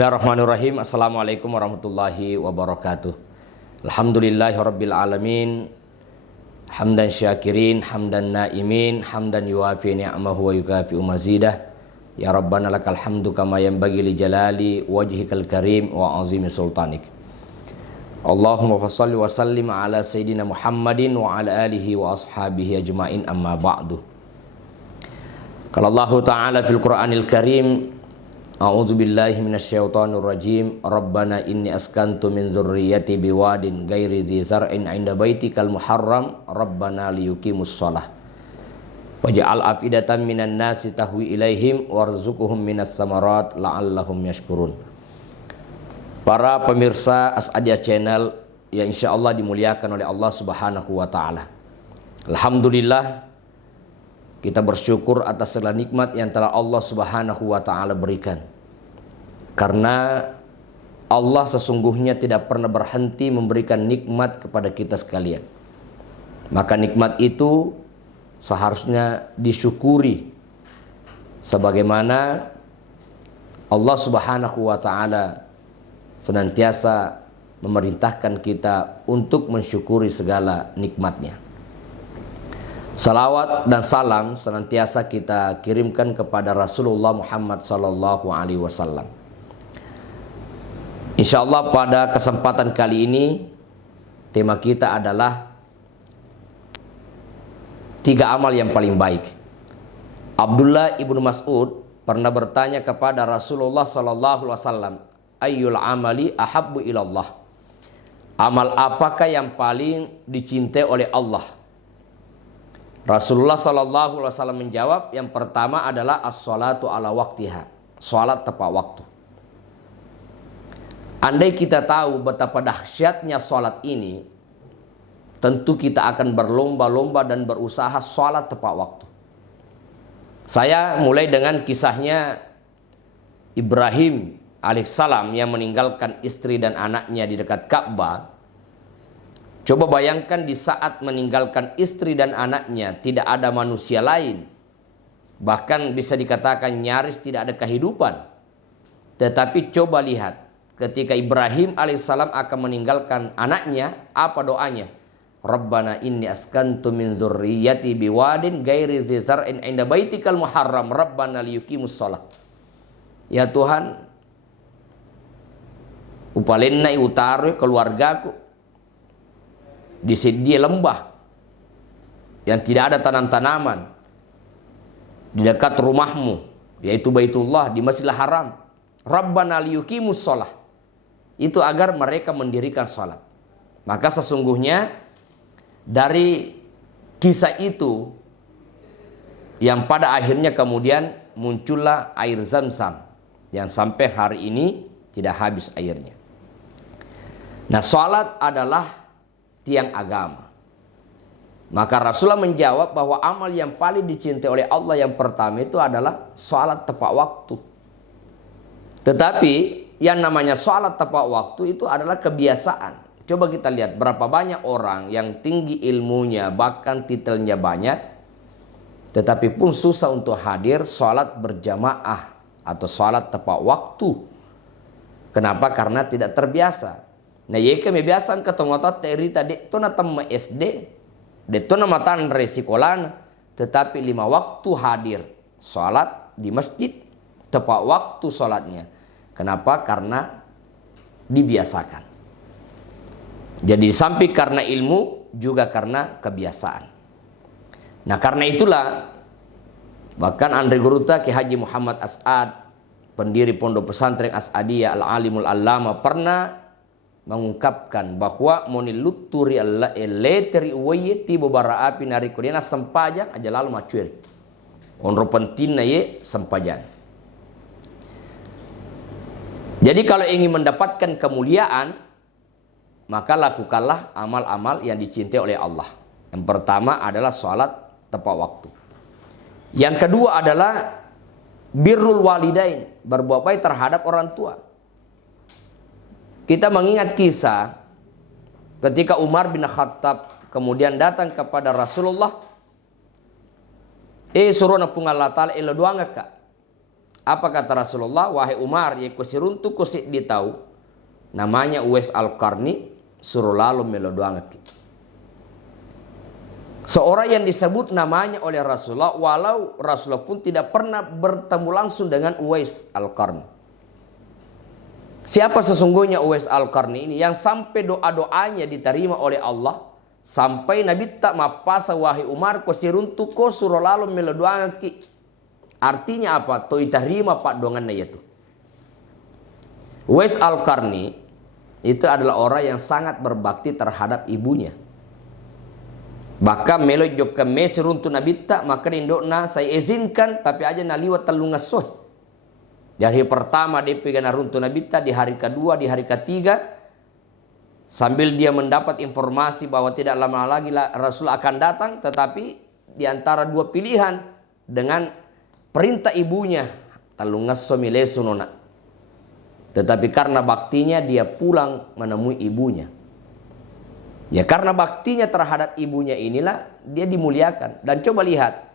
Bismillahirrahmanirrahim. Assalamualaikum warahmatullahi wabarakatuh. Alhamdulillahirabbil alamin. Hamdan syakirin, hamdan naimin, hamdan yuafi ni'amahu wa yukafi'u mazidah. Ya Rabbana lakal hamdu kama yanbaghi li jalali wajhikal karim wa azimi sultanik. Allahumma fassalli wa sallim ala sayyidina Muhammadin wa ala alihi wa ashabihi ajmain, amma ba'du. Qala Allah Ta'ala fil Qur'anil Karim, A'udzu billahi minasyaitonir rajim. Rabbana inni askantu min dzurriyyati biwadin ghairi dzi zar'in 'inda baitikal muharram. Rabbana liyuqimus shalah. Waj'al afidatan minan nasi tahwi ilaihim warzuqhum minas samarat la'allahum yashkurun. Para pemirsa As'adiyah Channel yang insyaallah dimuliakan oleh Allah Subhanahu wa taala. Alhamdulillah, kita bersyukur atas segala nikmat yang telah Allah Subhanahu wa taala berikan. Karena Allah sesungguhnya tidak pernah berhenti memberikan nikmat kepada kita sekalian. Maka nikmat itu seharusnya disyukuri, sebagaimana Allah Subhanahu wa taala senantiasa memerintahkan kita untuk mensyukuri segala nikmatnya. Salawat dan salam senantiasa kita kirimkan kepada Rasulullah Muhammad sallallahu alaihi wasallam. Insyaallah pada kesempatan kali ini tema kita adalah 3 amal yang paling baik. Abdullah ibnu Mas'ud pernah bertanya kepada Rasulullah sallallahu alaihi wasallam, ayyul amali ahabbu ilallah? Amal apakah yang paling dicintai oleh Allah? Rasulullah sallallahu alaihi wasallam menjawab, yang pertama adalah as-shalatu ala waqtiha, salat tepat waktu. Andai kita tahu betapa dahsyatnya salat ini, tentu kita akan berlomba-lomba dan berusaha salat tepat waktu. Saya mulai dengan kisahnya Ibrahim alaihissalam yang meninggalkan istri dan anaknya di dekat Ka'bah. Coba bayangkan di saat meninggalkan istri dan anaknya tidak ada manusia lain. Bahkan bisa dikatakan nyaris tidak ada kehidupan. Tetapi coba lihat, ketika Ibrahim alaihissalam akan meninggalkan anaknya, apa doanya? Rabbana inni askantu min dzurriyyati biwadin ghairi dzi zar'in 'inda baitikal muharram. Rabbana liyuqimus shalah. Ya Tuhan, upalenna utaru keluargaku di sidi lembah yang tidak ada tanam-tanaman di dekat rumahmu, yaitu Baitullah di Masjidil Haram. Rabbana liyuqimus shalah, itu agar mereka mendirikan salat. Maka sesungguhnya dari kisah itu yang pada akhirnya kemudian muncullah air Zamzam yang sampai hari ini tidak habis airnya. Nah, salat adalah tiang agama. Maka Rasulullah menjawab bahwa amal yang paling dicintai oleh Allah yang pertama itu adalah salat tepat waktu. Tetapi yang namanya salat tepat waktu itu adalah kebiasaan. Coba kita lihat berapa banyak orang yang tinggi ilmunya, bahkan titelnya banyak, tetapi pun susah untuk hadir salat berjamaah atau salat tepat waktu. Kenapa? Karena tidak terbiasa. Nah, yeke me biasa ketemu teri tadi tu na tem SD, de tu na matan resikolan, tetapi 5 waktu hadir salat di masjid, tepat waktu salatnya. Kenapa? Karena dibiasakan. Jadi di samping karena ilmu, juga karena kebiasaan. Nah, karena itulah bahkan Andre Guruta Ki Haji Muhammad As'ad, pendiri Pondok Pesantren As'adiyah Al-Alimul Allama, pernah mengungkapkan bahwa moniluturi alla eleteri wayeti bobara api nari kuriana sempajan aja lalu macuir onro pentina ye sempajan. Jadi kalau ingin mendapatkan kemuliaan, maka lakukanlah amal-amal yang dicintai oleh Allah. Yang pertama adalah salat tepat waktu. Yang kedua adalah birrul walidain, berbuat baik terhadap orang tua. Kita mengingat kisah ketika Umar bin Khattab kemudian datang kepada Rasulullah, suruh na pungal Allah Ta'ala ilo doang ka. Apa kata Rasulullah? Wahai Umar, ya kusiruntu kusik ditau namanya Uwais Al-Qarni, suruh lalu melodoangaki. Seorang yang disebut namanya oleh Rasulullah, walau Rasulullah pun tidak pernah bertemu langsung dengan Uwais Al-Qarni. Siapa sesungguhnya Uwais Al-Qarni ini yang sampai doa-doanya diterima oleh Allah, sampai Nabi tak mapasa wahai Umar kusiruntu ko suruh lalu melodoangaki. Artinya apa? Toi terima pak dongannya itu. Uwais Al-Qarni itu adalah orang yang sangat berbakti terhadap ibunya. Bahkan melo jokka mesiruntu nabita maka indokna saya izinkan tapi aja naliwat telungasoh. Di hari pertama dia pegang runtu nabita, di hari kedua, di hari ketiga, sambil dia mendapat informasi bahwa tidak lama lagi Rasul akan datang, tetapi di antara dua pilihan dengan perintah ibunya talungasso milesu nona. Tetapi karena baktinya dia pulang menemui ibunya. Ya karena baktinya terhadap ibunya inilah dia dimuliakan. Dan coba lihat,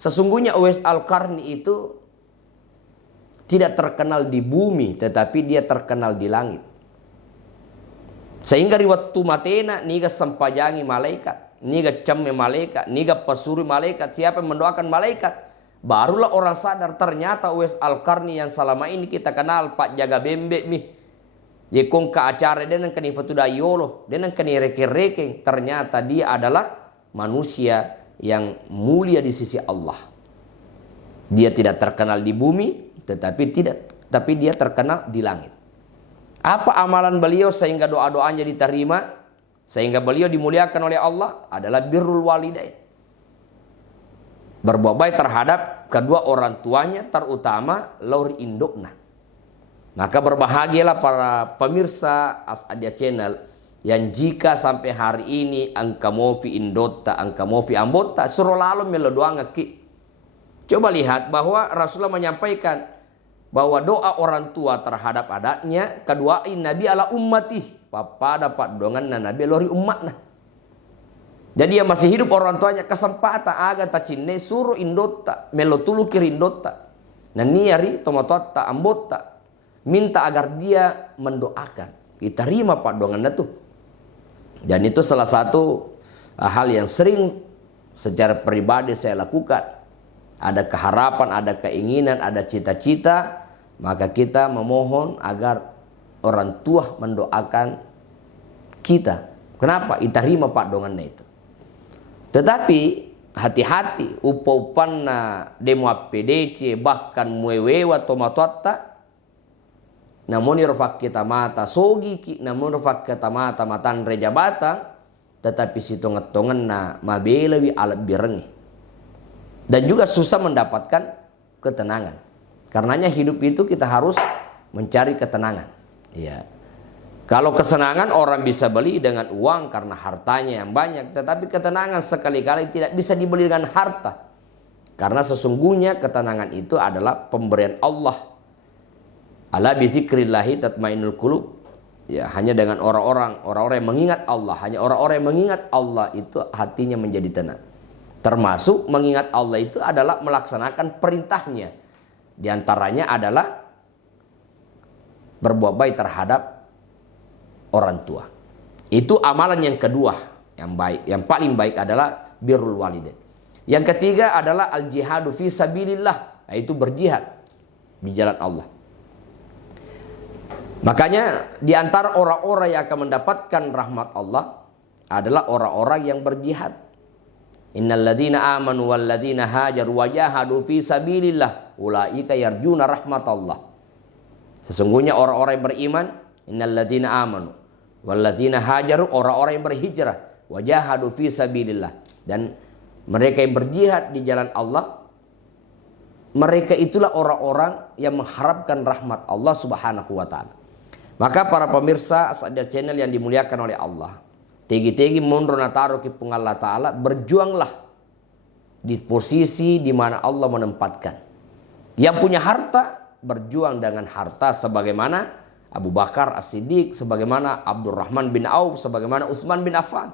sesungguhnya Uwais Al-Qarni itu tidak terkenal di bumi, tetapi dia terkenal di langit. Sehingga riwayat matena niga sempajangi malaikat, niga cemme malaikat, niga pasuri malaikat, siapa yang mendoakan malaikat, barulah orang sadar ternyata Uwais Al-Qarni yang selama ini kita kenal Pak Jaga Bembe mi. Jekong ke acara dan kani fatudayolo dan kani reke-reke, ternyata dia adalah manusia yang mulia di sisi Allah. Dia tidak terkenal di bumi, tetapi dia terkenal di langit. Apa amalan beliau sehingga doa-doanya diterima, sehingga beliau dimuliakan oleh Allah? Adalah birrul walidain. Berbuat baik terhadap kedua orang tuanya, terutama lauri indukna. Maka berbahagialah para pemirsa Asadia Channel yang jika sampai hari ini angka mofi indota, angka mofi ambota, suruh lalu melodoangaki. Coba lihat bahwa Rasulullah menyampaikan bahwa doa orang tua terhadap adanya keduain Nabi ala ummati, pada pak dongan Nabi lori umatna. Jadi yang masih hidup orang tuanya kesempatan aga tacine suruh indota melotulu kiri indota naniari tomatota ambota, minta agar dia mendoakan, diterima pak dongannya tuh. Dan itu salah satu hal yang sering secara pribadi saya lakukan. Ada keharapan, ada keinginan, ada cita-cita, maka kita memohon agar orang tua mendoakan kita. Kenapa? Diterima pak dongannya itu. Tetapi hati-hati, upa-upanna demo PDC bahkan muewewa tomatota, namun irfak kita mata sogi ki, namun irfak kita mata matan rejabata, tetapi sitongat-tongan na mabelewi alat birengi. Dan juga susah mendapatkan ketenangan. Karenanya hidup itu kita harus mencari ketenangan. Ya. Kalau kesenangan orang bisa beli dengan uang karena hartanya yang banyak, tetapi ketenangan sekali-kali tidak bisa dibeli dengan harta. Karena sesungguhnya ketenangan itu adalah pemberian Allah. Ala bizikrillahi tatmainul qulub. Ya, hanya dengan orang-orang yang mengingat Allah, hanya orang-orang yang mengingat Allah itu hatinya menjadi tenang. Termasuk mengingat Allah itu adalah melaksanakan perintahnya. Di antaranya adalah berbuat baik terhadap orang tua. Itu amalan yang kedua yang baik. Yang paling baik adalah birrul walidain. Yang ketiga adalah al-jihadu fi sabilillah, yaitu berjihad di jalan Allah. Makanya di antara orang-orang yang akan mendapatkan rahmat Allah adalah orang-orang yang berjihad. Innal ladzina amanu wal ladzina hajaru wa jahadu fi sabilillah ulaika yarjuna rahmatallah. Sesungguhnya orang-orang yang beriman, innal ladzina amanu wal ladzina hajaru, orang-orang yang berhijrah, wa jahadu fi sabilillah, dan mereka yang berjihad di jalan Allah, mereka itulah orang-orang yang mengharapkan rahmat Allah Subhanahu wa taala. Maka para pemirsa Asadia Channel yang dimuliakan oleh Allah, tegi-tegi mundur nataru ki Allah Ta'ala, berjuanglah di posisi di mana Allah menempatkan. Yang punya harta, berjuang dengan harta sebagaimana Abu Bakar As-Siddiq, sebagaimana Abdurrahman bin Auf, sebagaimana Utsman bin Affan.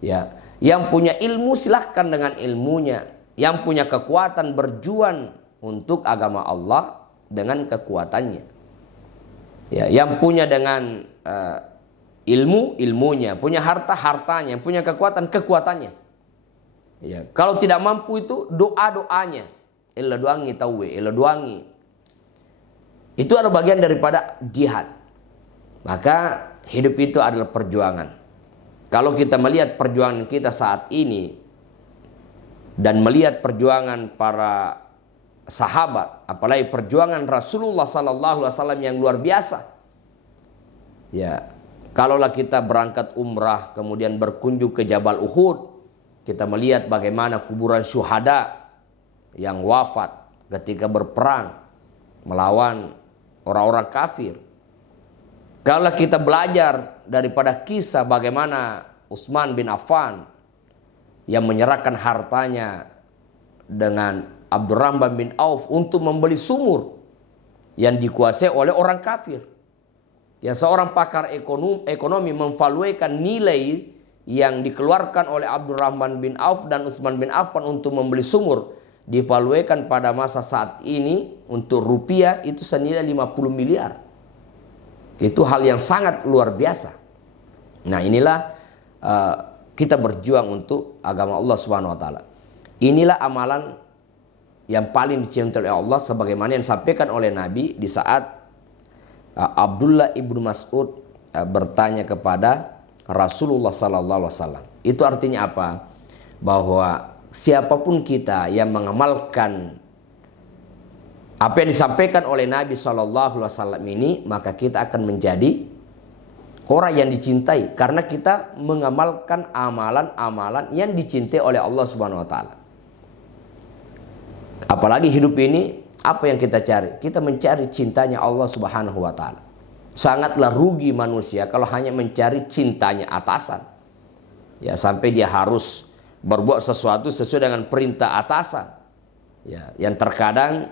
Ya, yang punya ilmu silahkan dengan ilmunya. Yang punya kekuatan berjuang untuk agama Allah dengan kekuatannya. Ya, yang punya dengan ilmunya, punya hartanya, punya kekuatannya. Ya, kalau tidak mampu itu doanya. Illa duangi tauwe, illa duangi. Itu adalah bagian daripada jihad. Maka hidup itu adalah perjuangan. Kalau kita melihat perjuangan kita saat ini dan melihat perjuangan para sahabat, apalagi perjuangan Rasulullah SAW yang luar biasa. Ya, kalaulah kita berangkat umrah kemudian berkunjung ke Jabal Uhud, kita melihat bagaimana kuburan syuhada yang wafat ketika berperang melawan orang-orang kafir. Kalau kita belajar daripada kisah bagaimana Utsman bin Affan yang menyerahkan hartanya dengan Abdurrahman bin Auf untuk membeli sumur yang dikuasai oleh orang kafir. Yang seorang pakar ekonomi memvaluasikan nilai yang dikeluarkan oleh Abdurrahman bin Auf dan Utsman bin Affan untuk membeli sumur, divaluasikan pada masa saat ini untuk rupiah itu senilai 50 miliar. Itu hal yang sangat luar biasa. Nah, inilah kita berjuang untuk agama Allah Subhanahu wa taala. Inilah amalan yang paling dicintai oleh Allah, sebagaimana yang disampaikan oleh Nabi di saat Abdullah ibnu Mas'ud bertanya kepada Rasulullah sallallahu alaihi wasallam. Itu artinya apa? Bahwa siapapun kita yang mengamalkan apa yang disampaikan oleh Nabi sallallahu alaihi wasallam ini, maka kita akan menjadi orang yang dicintai karena kita mengamalkan amalan-amalan yang dicintai oleh Allah Subhanahu wa taala. Apalagi hidup ini, apa yang kita cari? Kita mencari cintanya Allah Subhanahu wa taala. Sangatlah rugi manusia kalau hanya mencari cintanya atasan. Ya, sampai dia harus berbuat sesuatu sesuai dengan perintah atasan. Ya, yang terkadang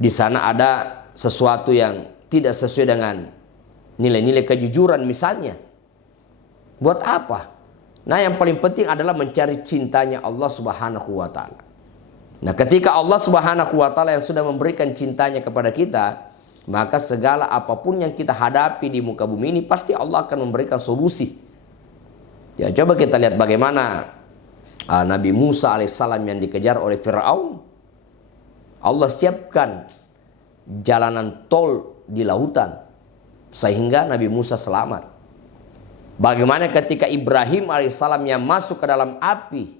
di sana ada sesuatu yang tidak sesuai dengan nilai-nilai kejujuran misalnya. Buat apa? Nah, yang paling penting adalah mencari cintanya Allah Subhanahu wa taala. Nah, ketika Allah Subhanahu wa taala yang sudah memberikan cintanya kepada kita, maka segala apapun yang kita hadapi di muka bumi ini pasti Allah akan memberikan solusi. Ya, coba kita lihat bagaimana Nabi Musa alaihissalam yang dikejar oleh Fir'aun. Allah siapkan jalanan tol di lautan sehingga Nabi Musa selamat. Bagaimana ketika Ibrahim alaihissalam yang masuk ke dalam api,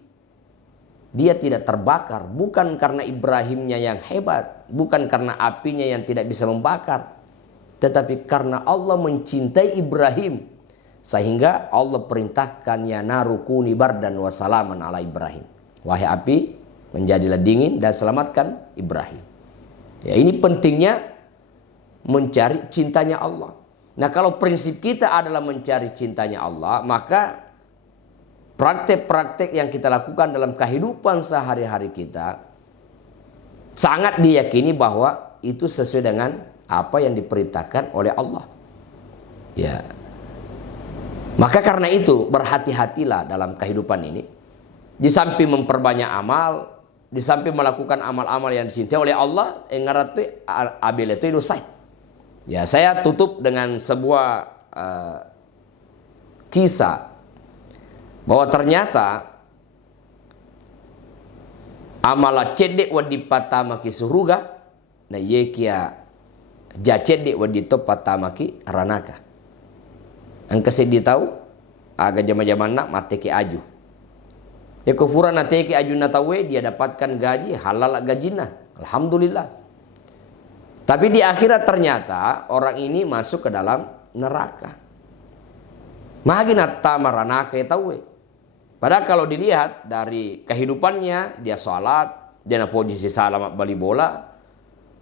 dia tidak terbakar, bukan karena Ibrahimnya yang hebat, bukan karena apinya yang tidak bisa membakar, tetapi karena Allah mencintai Ibrahim sehingga Allah perintahkan ya naru kuni bardan wa salaman ala Ibrahim. Wahai api, menjadilah dingin dan selamatkan Ibrahim. Ya, ini pentingnya mencari cintanya Allah. Nah, kalau prinsip kita adalah mencari cintanya Allah, maka praktek-praktek yang kita lakukan dalam kehidupan sehari-hari kita sangat diyakini bahwa itu sesuai dengan apa yang diperintahkan oleh Allah. Ya. Maka karena itu berhati-hatilah dalam kehidupan ini. Di samping memperbanyak amal, di samping melakukan amal-amal yang dicintai oleh Allah, engaratu abel itu dosai. Ya, saya tutup dengan sebuah kisah bahwa ternyata amala cedek wadi patama ki suruga na yekia ja cedek wadi to patama ki ranaka. Angka sedih tahu aga jama-jama nak mate ki aju. Ya kufura na teki aju na tawe dia dapatkan gaji halal gajina. Alhamdulillah. Tapi di akhirat ternyata orang ini masuk ke dalam neraka. Magina tamaranaka tawe. Padahal kalau dilihat dari kehidupannya, dia sholat, dia na posisi salamat bali bola,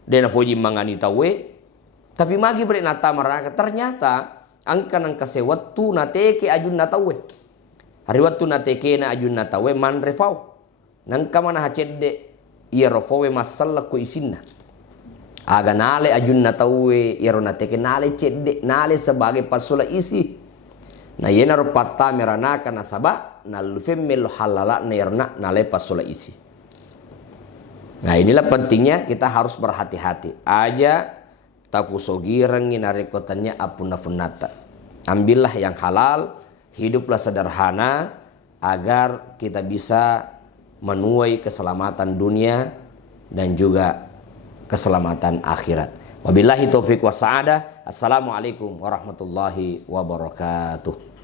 dia na posisi mangani tawe, tapi magi beri nata maraka ternyata angka nang kasewatu na teke ajun na tawe. Hari waktu na teke na ajun na tawe man refau. Nang kamana hacede ia rofawe masalah ko isinna. Aga nale ajun na tawe ia ro na teke nale cede nale sebagai pasula isi. Na yena ro patta meranaka na sabah na lufemmelo halala na yerna na lepas sola isi. Nah inilah pentingnya kita harus berhati-hati. Aja tafusogirang narikotannya apuna funata. Ambillah yang halal, hiduplah sederhana agar kita bisa menuai keselamatan dunia dan juga keselamatan akhirat. Wabillahi taufiq wa sa'adah. Assalamualaikum warahmatullahi wabarakatuh.